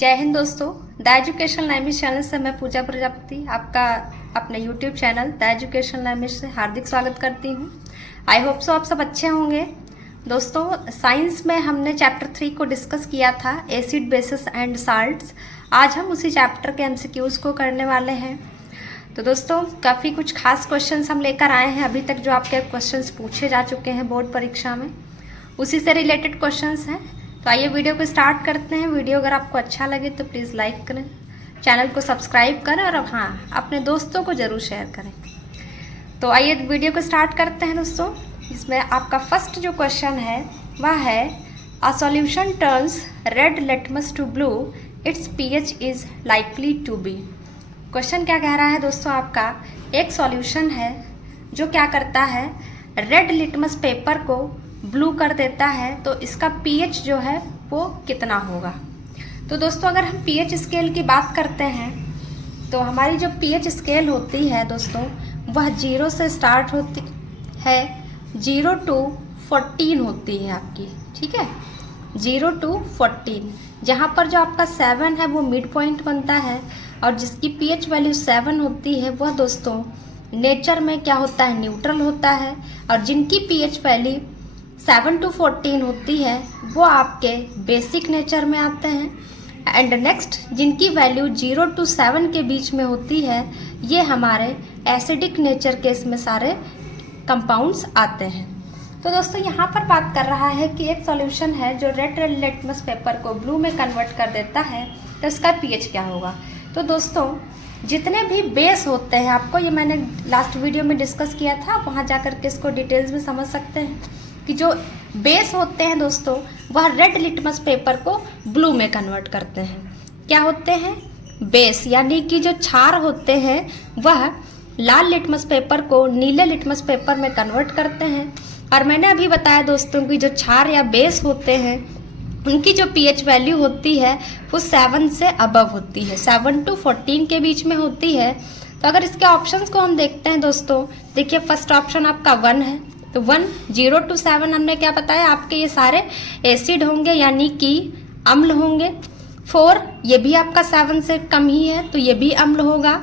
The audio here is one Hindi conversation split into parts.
जय हिंद दोस्तों। द एजुकेशन लैंग्वेज चैनल से मैं पूजा प्रजापति आपका अपने YouTube channel the education language से हार्दिक स्वागत करती हूँ। आई होप सो आप सब अच्छे होंगे। दोस्तों, साइंस में हमने चैप्टर 3 को डिस्कस किया था, एसिड बेसिस एंड साल्ट्स। आज हम उसी चैप्टर के एमसीक्यूज को करने वाले हैं। तो दोस्तों, काफ़ी कुछ खास क्वेश्चंस हम लेकर आए हैं। अभी तक जो आपके क्वेश्चंस पूछे जा चुके हैं बोर्ड परीक्षा में, उसी से रिलेटेड क्वेश्चंस हैं। तो आइए वीडियो को स्टार्ट करते हैं। वीडियो अगर आपको अच्छा लगे तो प्लीज़ लाइक करें, चैनल को सब्सक्राइब करें और हाँ, अपने दोस्तों को ज़रूर शेयर करें। तो आइए वीडियो को स्टार्ट करते हैं दोस्तों। इसमें आपका फर्स्ट जो क्वेश्चन है वह है, a solution turns red litmus to blue, its pH is likely to be. Question क्या कह रहा है दोस्तों आपका, एक सॉल्यूशन है जो क्या करता है, रेड लिटमस पेपर को ब्लू कर देता है, तो इसका पीएच जो है वो कितना होगा। तो दोस्तों, अगर हम पीएच स्केल की बात करते हैं तो हमारी जो पीएच स्केल होती है दोस्तों, वह 0 से स्टार्ट होती है, 0 to 14 होती है आपकी, ठीक है, 0 to 14, जहाँ पर जो आपका 7 है वो मिड पॉइंट बनता है और जिसकी पीएच वैल्यू 7 होती है वह दोस्तों नेचर में क्या होता है, न्यूट्रल होता है। और जिनकी पीएच वैल्यू 7 to 14 होती है वो आपके बेसिक नेचर में आते हैं। एंड नेक्स्ट, जिनकी वैल्यू 0 to 7 के बीच में होती है, ये हमारे एसिडिक नेचर के इसमें सारे कंपाउंड्स आते हैं। तो दोस्तों, यहाँ पर बात कर रहा है कि एक सॉल्यूशन है जो रेड लिटमस पेपर को ब्लू में कन्वर्ट कर देता है, तो इसका पीएच क्या होगा। तो दोस्तों, जितने भी बेस होते हैं, आपको ये मैंने लास्ट वीडियो में डिस्कस किया था, आप वहाँ जाकर के इसको डिटेल्स में समझ सकते हैं कि जो बेस होते हैं दोस्तों, वह रेड लिटमस पेपर को ब्लू में कन्वर्ट करते हैं। क्या होते हैं, बेस, यानी कि जो क्षार होते हैं वह लाल लिटमस पेपर को नीले लिटमस पेपर में कन्वर्ट करते हैं। और मैंने अभी बताया दोस्तों कि जो क्षार या बेस होते हैं उनकी जो पीएच वैल्यू होती है वो 7 से अबव होती है, 7 to 14 के बीच में होती है। तो अगर इसके ऑप्शंस को हम देखते हैं दोस्तों, देखिए फर्स्ट ऑप्शन आपका 1 है, तो 1, 0 to 7 हमने क्या बताया, आपके ये सारे एसिड होंगे यानी कि अम्ल होंगे। 4, ये भी आपका 7 से कम ही है तो ये भी अम्ल होगा।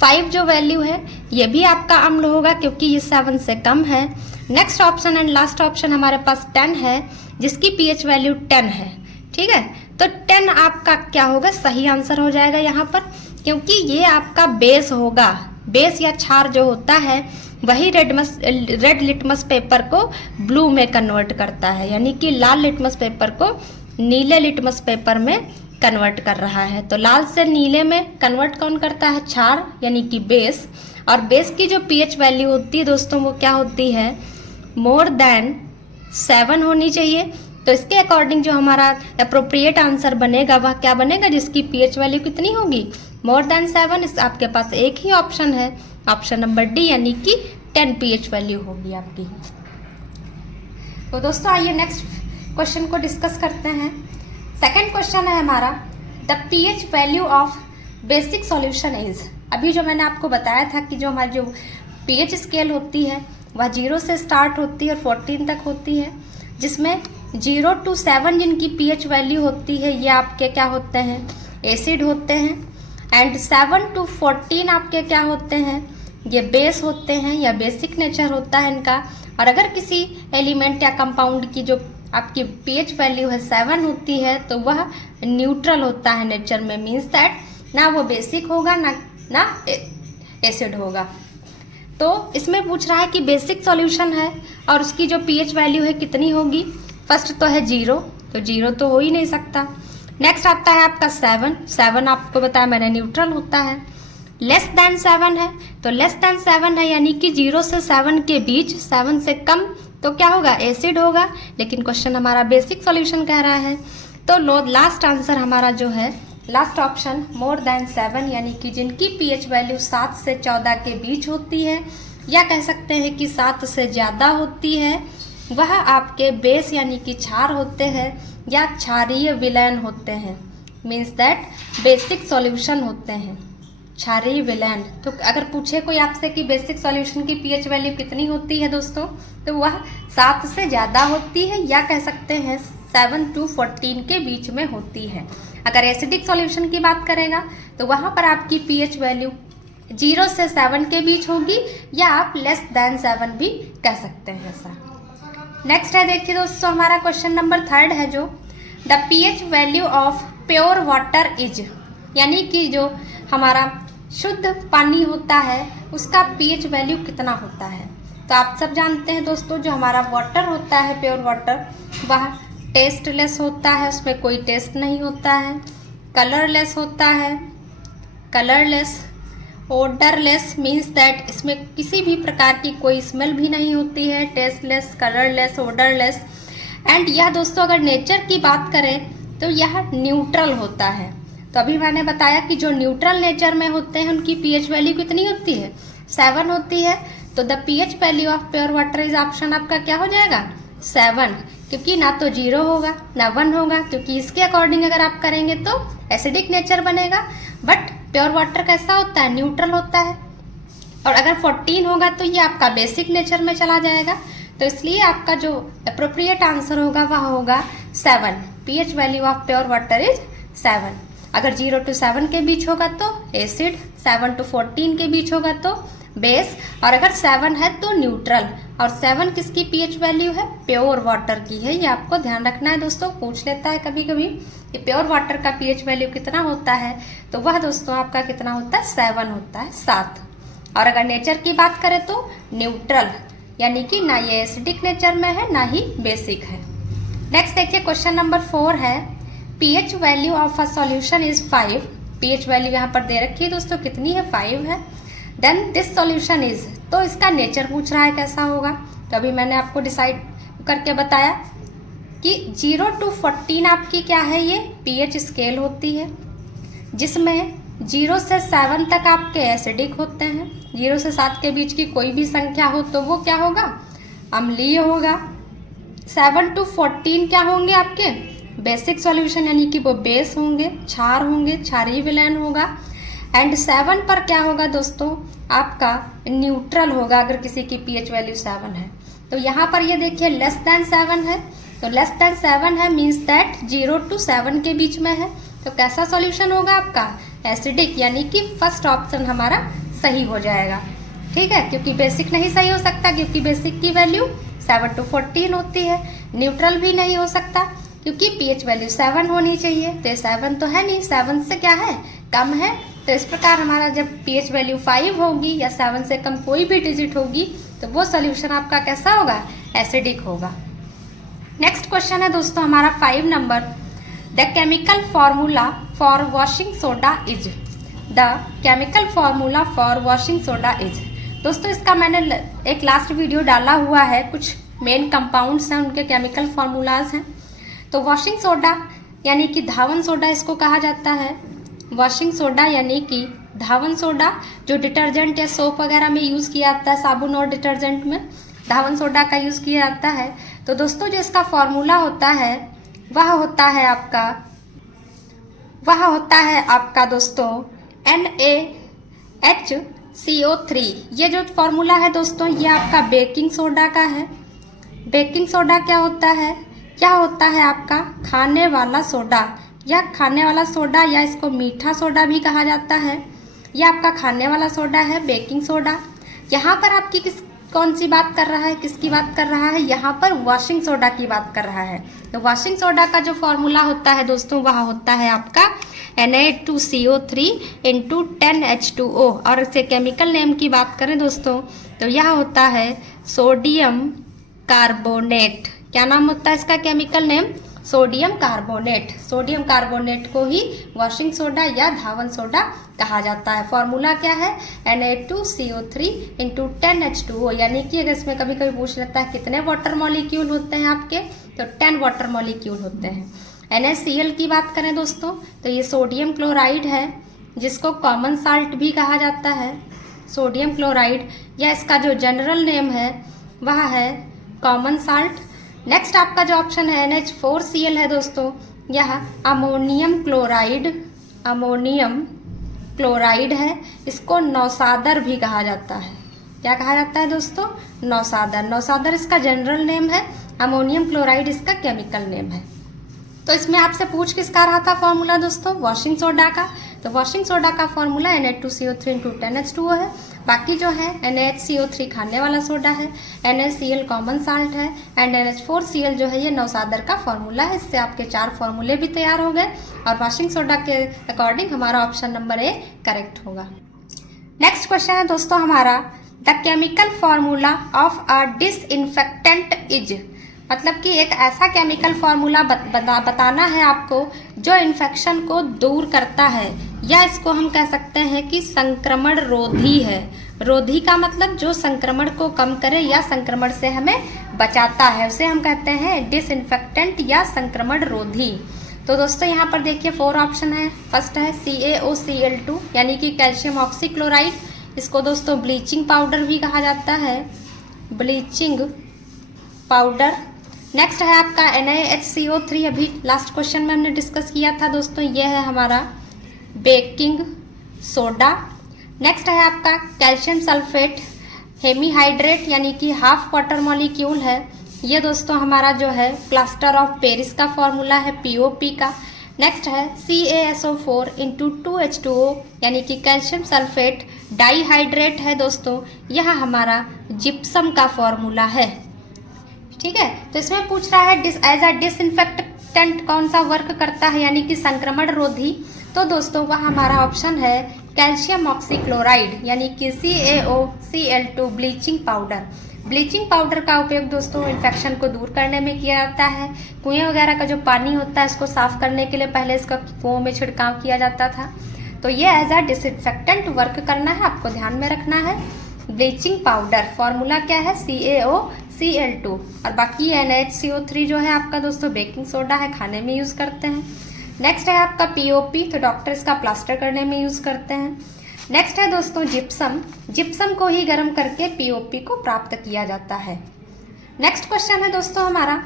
5 जो वैल्यू है ये भी आपका अम्ल होगा क्योंकि ये 7 से कम है। Next option and last option हमारे पास 10 है, जिसकी पीएच वैल्यू 10 है, ठीक है। तो 10 आपका क्या होगा, सही आंसर हो जाएगा यहाँ पर, क्योंकि ये आपका बेस होगा। बेस या क्षार जो होता है वही रेड लिटमस पेपर को ब्लू में कन्वर्ट करता है, यानी कि लाल लिटमस पेपर को नीले लिटमस पेपर में कन्वर्ट कर रहा है। तो लाल से नीले में कन्वर्ट कौन करता है, क्षार यानी कि बेस। और बेस की जो पीएच वैल्यू होती है दोस्तों वो क्या होती है, मोर देन 7 होनी चाहिए। तो इसके अकॉर्डिंग जो हमारा अप्रोप्रिएट आंसर बनेगा वह क्या बनेगा, जिसकी पीएच वैल्यू कितनी होगी, मोर देन 7। इस आपके पास एक ही ऑप्शन है, ऑप्शन नंबर डी, यानी कि 10 पीएच वैल्यू होगी आपकी। तो दोस्तों, आइए नेक्स्ट क्वेश्चन को डिस्कस करते हैं। सेकंड क्वेश्चन है हमारा, the pH value of basic solution is. अभी जो मैंने आपको बताया था कि जो हमारी जो पीएच स्केल होती है वह 0 से स्टार्ट होती है और 14 तक होती है, जिसमें 0 to 7 जिनकी पीएच वैल्यू होती है ये आपके क्या होते हैं, एसिड होते हैं। एंड 7 to 14 आपके क्या होते हैं, ये बेस होते हैं या बेसिक नेचर होता है इनका। और अगर किसी एलिमेंट या कंपाउंड की जो आपकी पीएच वैल्यू है 7 होती है तो वह न्यूट्रल होता है नेचर में, मीन्स दैट ना वो बेसिक होगा ना एसिड होगा। तो इसमें पूछ रहा है कि बेसिक सॉल्यूशन है और उसकी जो पीएच वैल्यू है कितनी होगी। फर्स्ट तो है 0, तो 0 तो हो ही नहीं सकता। नेक्स्ट आता है आपका 7 आपको बताया मैंने न्यूट्रल होता है। लेस देन 7 है, तो लेस देन 7 है यानी कि 0 से 7 के बीच, 7 से कम तो क्या होगा, एसिड होगा। लेकिन क्वेश्चन हमारा बेसिक सॉल्यूशन कह रहा है, तो लास्ट आंसर हमारा जो है लास्ट ऑप्शन, मोर देन 7, यानी कि जिनकी पीएच वैल्यू 7 से 14 के बीच होती है, या कह सकते हैं कि 7 से ज़्यादा होती है, वह आपके बेस यानी कि क्षार होते हैं या क्षारीय विलयन होते हैं। मीन्स दैट बेसिक सॉल्यूशन होते हैं, क्षारीय विलयन। तो अगर पूछे कोई आपसे कि बेसिक सॉल्यूशन की पीएच वैल्यू कितनी होती है दोस्तों, तो वह 7 से ज़्यादा होती है या कह सकते हैं 7 to 14 के बीच में होती है। अगर एसिडिक सॉल्यूशन की बात करेगा तो वहाँ पर आपकी pH वैल्यू 0 से 7 के बीच होगी, या आप लेस देन 7 भी कह सकते हैं ऐसा। नेक्स्ट है देखिए दोस्तों हमारा क्वेश्चन नंबर 3 है जो the pH value of pure water is, यानी कि जो हमारा शुद्ध पानी होता है उसका pH वैल्यू कितना होता है। तो आप सब जानते हैं दोस्तों जो हमारा वाटर होता है प्योर वाटर वह टेस्टलेस होता है, उसमें कोई टेस्ट नहीं होता है, कलरलेस होता है, कलरलेस, ओडरलेस मीन्स दैट इसमें किसी भी प्रकार की कोई स्मेल भी नहीं होती है, टेस्टलेस, कलरलेस, ओडरलेस। एंड यह दोस्तों अगर नेचर की बात करें तो यह न्यूट्रल होता है। तो अभी मैंने बताया कि जो न्यूट्रल नेचर में होते हैं उनकी pH वैल्यू कितनी होती है, 7 होती है। तो the pH value of pure water is option आपका क्या हो जाएगा, 7, क्योंकि ना तो 0 होगा ना 1 होगा, क्योंकि इसके अकॉर्डिंग अगर आप करेंगे तो एसिडिक नेचर बनेगा। बट प्योर वाटर कैसा होता है, न्यूट्रल होता है। और अगर 14 होगा तो ये आपका बेसिक नेचर में चला जाएगा। तो इसलिए आपका जो अप्रोप्रिएट आंसर होगा वह होगा 7। pH value of pure water is 7। अगर 0 to 7 के बीच होगा तो एसिड, 7 to 14 के बीच होगा तो बेस, और अगर 7 है तो न्यूट्रल। और 7 किसकी pH वैल्यू है, प्योर वाटर की है। ये आपको ध्यान रखना है दोस्तों, पूछ लेता है कभी कभी कि प्योर वाटर का pH वैल्यू कितना होता है, तो वह दोस्तों आपका कितना होता है, 7 होता है, 7। और अगर नेचर की बात करें तो न्यूट्रल, यानी कि ना ये एसिडिक नेचर में है ना ही बेसिक है। नेक्स्ट देखिए क्वेश्चन नंबर 4 है pH value of a solution is 5। pH value यहाँ पर दे रखी है दोस्तों, कितनी है, 5 है। देन दिस सॉल्यूशन इज, तो इसका नेचर पूछ रहा है कैसा होगा। तो अभी मैंने आपको डिसाइड करके बताया कि 0 to 14 आपकी क्या है, ये pH स्केल होती है, जिसमें 0 से 7 तक आपके एसिडिक होते हैं। 0 से 7 के बीच की कोई भी संख्या हो तो वो क्या होगा, अम्लीय होगा। 7 to 14 क्या होंगे आपके बेसिक सॉल्यूशन, यानी कि वो बेस होंगे, क्षार होंगे, क्षारीय विलयन होगा। एंड 7 पर क्या होगा दोस्तों, आपका न्यूट्रल होगा अगर किसी की pH वैल्यू 7 है। तो यहाँ पर ये देखिए लेस देन 7 है, तो लेस देन 7 है मीन्स दैट 0 to 7 के बीच में है। तो कैसा सॉल्यूशन होगा आपका, एसिडिक, यानी कि फर्स्ट ऑप्शन हमारा सही हो जाएगा। ठीक है, क्योंकि बेसिक नहीं सही हो सकता, क्योंकि बेसिक की वैल्यू 7 to 14 होती है। न्यूट्रल भी नहीं हो सकता क्योंकि pH वैल्यू 7 होनी चाहिए, तो 7 तो है नहीं, 7 से क्या है, कम है। तो इस प्रकार हमारा जब pH वैल्यू 5 होगी या 7 से कम कोई भी डिजिट होगी तो वो सॉल्यूशन आपका कैसा होगा, एसिडिक होगा। नेक्स्ट क्वेश्चन है दोस्तों हमारा 5 number, the chemical formula for washing soda is. The chemical formula for washing soda is, दोस्तों इसका मैंने एक लास्ट वीडियो डाला हुआ है, कुछ मेन कंपाउंड्स हैं उनके केमिकल फॉर्मूलाज हैं। तो वॉशिंग सोडा यानी कि धावन सोडा इसको कहा जाता है। वॉशिंग सोडा यानी कि धावन सोडा, जो डिटर्जेंट या सोप वगैरह में यूज़ किया जाता है, साबुन और डिटर्जेंट में धावन सोडा का यूज़ किया जाता है। तो दोस्तों जो इसका फॉर्मूला होता है वह होता है आपका दोस्तों NaHCO3। ये जो फॉर्मूला है दोस्तों ये आपका बेकिंग सोडा का है। बेकिंग सोडा क्या होता है आपका खाने वाला सोडा, या खाने वाला सोडा या इसको मीठा सोडा भी कहा जाता है। यह आपका खाने वाला सोडा है बेकिंग सोडा। यहाँ पर आपकी कौन सी बात कर रहा है, किसकी बात कर रहा है, यहाँ पर वॉशिंग सोडा की बात कर रहा है। तो वॉशिंग सोडा का जो फॉर्मूला होता है दोस्तों वह होता है आपका Na2CO3 × 10H2O। और इसके केमिकल नेम की बात करें दोस्तों तो यह होता है सोडियम कार्बोनेट। क्या नाम होता है इसका chemical name, sodium carbonate. Sodium carbonate को ही वॉशिंग सोडा या धावन सोडा कहा जाता है। फॉर्मूला क्या है, Na2CO3 × 10H2O, यानी कि अगर इसमें कभी कभी पूछ लेता है कितने वाटर मॉलिक्यूल होते हैं आपके, तो 10 वाटर मॉलिक्यूल होते हैं। NaCl की बात करें दोस्तों तो ये सोडियम क्लोराइड है, जिसको कॉमन साल्ट भी कहा जाता है, सोडियम क्लोराइड, या इसका जो जनरल नेम है वह है कॉमन साल्ट। नेक्स्ट आपका जो ऑप्शन है NH4Cl है दोस्तों, यह अमोनियम क्लोराइड है। इसको नौसादर भी कहा जाता है। क्या कहा जाता है दोस्तों, नौसादर। नौसादर इसका जनरल नेम है, अमोनियम क्लोराइड इसका केमिकल नेम है। तो इसमें आपसे पूछ किसका रहा था फॉर्मूला दोस्तों, वॉशिंग सोडा का। तो वॉशिंग सोडा का फॉर्मूला Na2CO3 × 10H2O है। बाकी जो है NaHCO3 खाने वाला सोडा है, NaCl कॉमन साल्ट है, एंड NH4Cl जो है ये नौसादर का फॉर्मूला है। इससे आपके 4 फॉर्मूले भी तैयार हो गए और वॉशिंग सोडा के अकॉर्डिंग हमारा ऑप्शन नंबर ए करेक्ट होगा। नेक्स्ट क्वेश्चन है दोस्तों हमारा, the chemical formula of a disinfectant is, मतलब कि एक ऐसा केमिकल फॉर्मूला बताना है आपको जो इन्फेक्शन को दूर करता है, या इसको हम कह सकते हैं कि संक्रमण रोधी है। रोधी का मतलब जो संक्रमण को कम करे या संक्रमण से हमें बचाता है, उसे हम कहते हैं डिसइंफेक्टेंट या संक्रमण रोधी। तो दोस्तों यहाँ पर देखिए 4 ऑप्शन है। फर्स्ट है CaOCl2 यानी कि कैल्शियम ऑक्सीक्लोराइड, इसको दोस्तों ब्लीचिंग पाउडर भी कहा जाता है, ब्लीचिंग पाउडर। नेक्स्ट है आपका NaHCO3, अभी लास्ट क्वेश्चन में हमने डिस्कस किया था दोस्तों, ये है हमारा बेकिंग सोडा। नेक्स्ट है आपका कैल्शियम सल्फेट हेमीहाइड्रेट यानी कि हाफ वाटर मॉलिक्यूल है, ये दोस्तों हमारा जो है प्लास्टर ऑफ पेरिस का फॉर्मूला है POP का। नेक्स्ट है CaSO4 × 2H2O यानी कि कैल्शियम सल्फेट डाईहाइड्रेट है दोस्तों, यह हमारा जिप्सम का फॉर्मूला है। ठीक है, तो इसमें पूछ रहा है एज अ डिसइंफेक्टेंट कौन सा वर्क करता है यानी कि संक्रमण रोधी। तो दोस्तों वह हमारा ऑप्शन है कैल्शियम ऑक्सीक्लोराइड यानी कि CaOCl2 bleaching powder. Bleaching powder का उपयोग दोस्तों इन्फेक्शन को दूर करने में किया जाता है। कुएं वगैरह का जो पानी होता है इसको साफ करने के लिए पहले इसका कुओं में छिड़काव किया जाता था। तो ये एज अ डिसइंफेक्टेंट वर्क करना है, आपको ध्यान में रखना है। ब्लीचिंग पाउडर फॉर्मूला क्या है CaOCl2, और बाकी NaHCO3 जो है आपका दोस्तों बेकिंग सोडा है, खाने में यूज करते हैं। नेक्स्ट है आपका POP, तो डॉक्टर इसका प्लास्टर करने में यूज करते हैं। नेक्स्ट है दोस्तों जिप्सम, जिप्सम को ही गर्म करके POP को प्राप्त किया जाता है। नेक्स्ट क्वेश्चन है दोस्तों हमारा,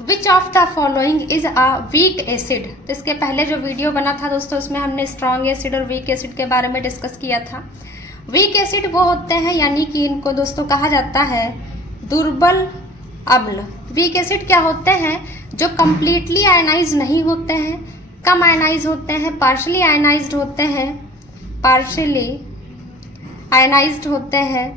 which of the following is a weak acid. तो इसके पहले जो वीडियो बना था दोस्तों उसमें हमने स्ट्रॉन्ग एसिड और वीक एसिड के बारे में डिस्कस किया था। वीक एसिड वो होते हैं यानी कि इनको दोस्तों कहा जाता है दुर्बल अम्ल। वीक एसिड क्या होते हैं, जो कंप्लीटली आयनाइज नहीं होते हैं, कम आयनाइज होते हैं, पार्शली आयनाइज्ड होते हैं, पार्शली आयनाइज्ड होते हैं,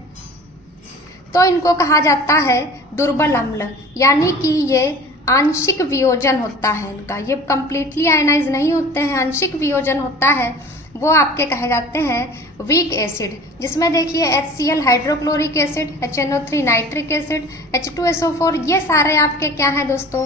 तो इनको कहा जाता है दुर्बल अम्ल। यानी कि ये आंशिक वियोजन होता है इनका, ये कंप्लीटली आयनाइज नहीं होते हैं, आंशिक वियोजन होता है, वो आपके कहे जाते हैं वीक एसिड। जिसमें देखिए HCl hydrochloric acid, HNO3 nitric acid, H2SO4 ये सारे आपके क्या हैं दोस्तों,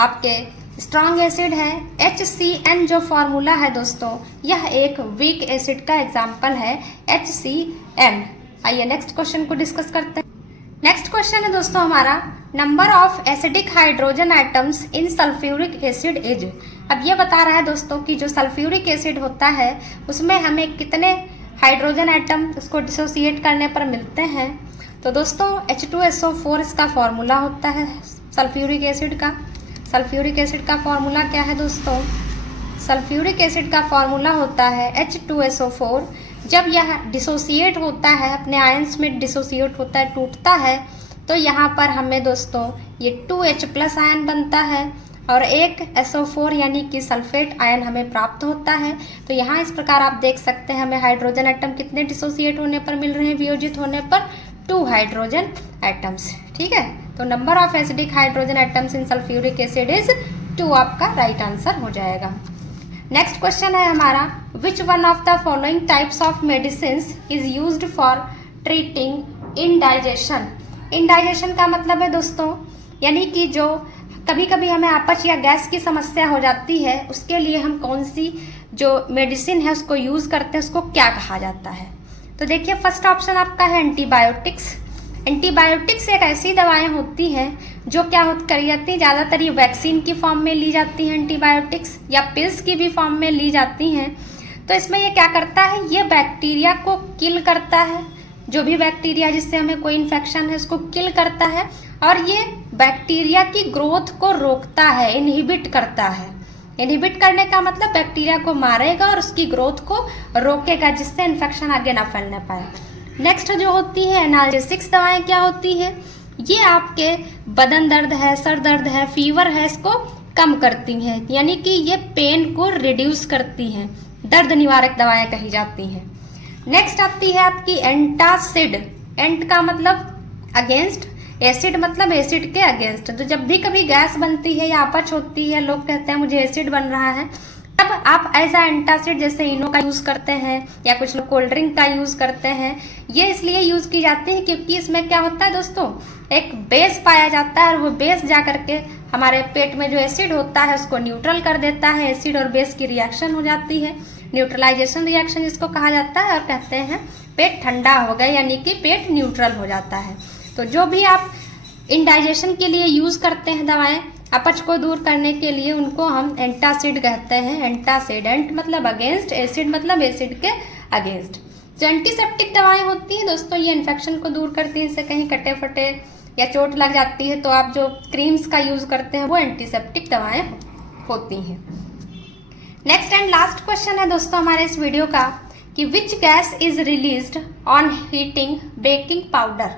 आपके स्ट्रॉन्ग एसिड है। HCN जो फॉर्मूला है दोस्तों यह एक वीक एसिड का एग्जाम्पल है, HCN। आइए नेक्स्ट क्वेश्चन को डिस्कस करते हैं। नेक्स्ट क्वेश्चन है दोस्तों हमारा, number of acidic hydrogen atoms in sulphuric acid is. अब ये बता रहा है दोस्तों कि जो सल्फ्यूरिक एसिड होता है उसमें हमें कितने हाइड्रोजन एटम उसको डिसोसिएट करने पर मिलते हैं। तो दोस्तों H2SO4 इसका फॉर्मूला होता है सल्फ्यूरिक एसिड का। सल्फ्यूरिक एसिड का फॉर्मूला क्या है दोस्तों, सल्फ्यूरिक एसिड का फॉर्मूला होता है H2SO4। जब यह डिसोसिएट होता है, अपने आयंस में डिसोसिएट होता है, टूटता है, तो यहाँ पर हमें दोस्तों ये 2H+ आयन बनता है और एक SO4 यानी कि सल्फेट आयन हमें प्राप्त होता है। तो यहाँ इस प्रकार आप देख सकते हैं हमें हाइड्रोजन एटम कितने डिसोसिएट होने पर मिल रहे हैं, वियोजित होने पर 2 हाइड्रोजन एटम्स। ठीक है, तो number of acidic hydrogen atoms in sulphuric acid is 2, आपका राइट आंसर हो जाएगा। नेक्स्ट क्वेश्चन है हमारा, which one of the following types of medicine is used for treating indigestion. Indigestion का मतलब है दोस्तों यानी कि जो कभी कभी हमें अपच या गैस की समस्या हो जाती है, उसके लिए हम कौन सी जो मेडिसिन है उसको यूज करते हैं, उसको क्या कहा जाता है। तो देखिए फर्स्ट ऑप्शन आपका है एंटीबायोटिक्स। एंटीबायोटिक्स एक ऐसी दवाएं होती हैं जो क्या करी जाती हैं, ज़्यादातर ये वैक्सीन की फॉर्म में ली जाती हैं एंटीबायोटिक्स, या पिल्स की भी फॉर्म में ली जाती हैं। तो इसमें ये क्या करता है, ये बैक्टीरिया को किल करता है, जो भी बैक्टीरिया जिससे हमें कोई इन्फेक्शन है उसको किल करता है, और ये बैक्टीरिया की ग्रोथ को रोकता है, इनहिबिट करता है। इनहिबिट करने का मतलब बैक्टीरिया को मारेगा और उसकी ग्रोथ को रोकेगा, जिससे इन्फेक्शन आगे ना फैलने पाए। नेक्स्ट जो होती है एनाल्जेसिक्स दवाएं क्या होती है, ये आपके बदन दर्द है, सर दर्द है, फीवर है, इसको कम करती हैं, यानी कि ये पेन को रिड्यूस करती हैं, दर्द निवारक दवाएं कही जाती हैं। नेक्स्ट आती है आपकी एंटासिड। एंट का मतलब अगेंस्ट, एसिड मतलब एसिड के अगेंस्ट। तो जब भी कभी गैस बनती है या अपच होती है, लोग कहते हैं मुझे एसिड बन रहा है, तब आप ऐसा एंटासिड जैसे इनो का यूज करते हैं या कुछ लोग कोल्ड ड्रिंक का यूज करते हैं। ये इसलिए यूज की जाती है क्योंकि इसमें क्या होता है दोस्तों, एक बेस पाया जाता है और वो बेस जा करके हमारे पेट में जो एसिड होता है उसको न्यूट्रल कर देता है। एसिड और बेस की रिएक्शन हो जाती है, न्यूट्रलाइजेशन रिएक्शन जिसको कहा जाता है, और कहते हैं पेट ठंडा हो गया, यानी कि पेट न्यूट्रल हो जाता है। तो जो भी आप इंडाइजेशन के लिए यूज करते हैं दवाएं, अपच को दूर करने के लिए, उनको हम एंटासिड कहते हैं। एंटासिड, एंट मतलब अगेंस्ट, एसिड मतलब एसिड के अगेंस्ट। जो एंटीसेप्टिक दवाएं होती हैं दोस्तों, ये इन्फेक्शन को दूर करती हैं। इससे कहीं कटे फटे या चोट लग जाती है तो आप जो क्रीम्स का यूज करते हैं वो एंटीसेप्टिक दवाएं होती हैं। नेक्स्ट एंड लास्ट क्वेश्चन है दोस्तों हमारे इस वीडियो का कि which gas is released on heating baking powder.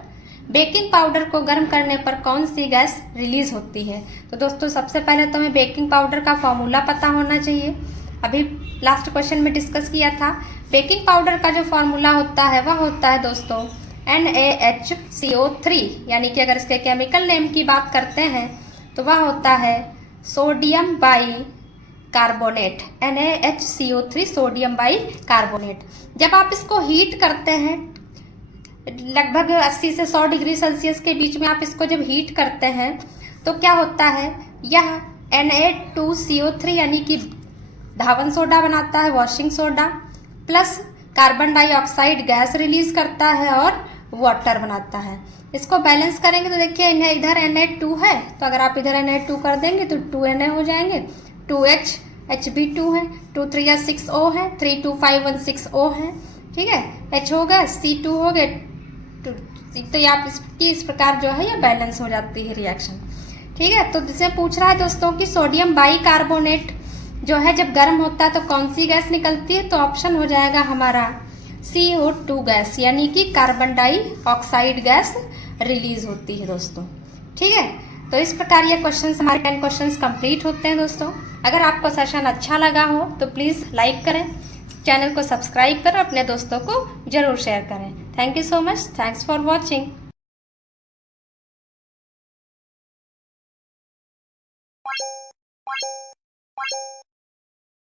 Baking powder को गर्म करने पर कौन सी गैस रिलीज होती है। तो दोस्तों सबसे पहले तो हमें बेकिंग पाउडर का फॉर्मूला पता होना चाहिए। अभी लास्ट क्वेश्चन में डिस्कस किया था। बेकिंग पाउडर का जो फॉर्मूला होता है वह होता है दोस्तों NaHCO3, यानी कि अगर इसके केमिकल नेम की बात करते हैं तो वह होता है sodium by carbonate. NaHCO3 sodium by carbonate. जब आप इसको हीट करते हैं लगभग 80 से 100 डिग्री सेल्सियस के बीच में, आप इसको जब हीट करते हैं तो क्या होता है, यह Na2CO3 यानी कि धावन सोडा बनाता है, washing soda, plus carbon dioxide gas release करता है और वाटर बनाता है। इसको बैलेंस करेंगे तो देखिए इधर Na2 है, तो अगर आप इधर Na2 कर देंगे तो 2Na हो जाएंगे, 2H HB2 है, 2 3 6O है, 3 2 5 1 6O है, ठीक है, H हो गया, C2 हो गए, तो आप इसकी इस प्रकार जो है ये बैलेंस हो जाती है रिएक्शन, ठीक है। तो जिससे पूछ रहा है दोस्तों कि सोडियम बाई कार्बोनेट जो है जब गर्म होता है तो कौन सी गैस निकलती है, तो ऑप्शन हो जाएगा हमारा CO2 गैस, यानी कि कार्बन डाइऑक्साइड गैस रिलीज होती है दोस्तों, ठीक है। तो इस प्रकार ये क्वेश्चंस हमारे 10 क्वेश्चंस कंप्लीट होते हैं दोस्तों। अगर आपको सेशन अच्छा लगा हो तो प्लीज़ लाइक करें, चैनल को सब्सक्राइब करें, अपने दोस्तों को जरूर शेयर करें। Thank you so much, thanks for watching.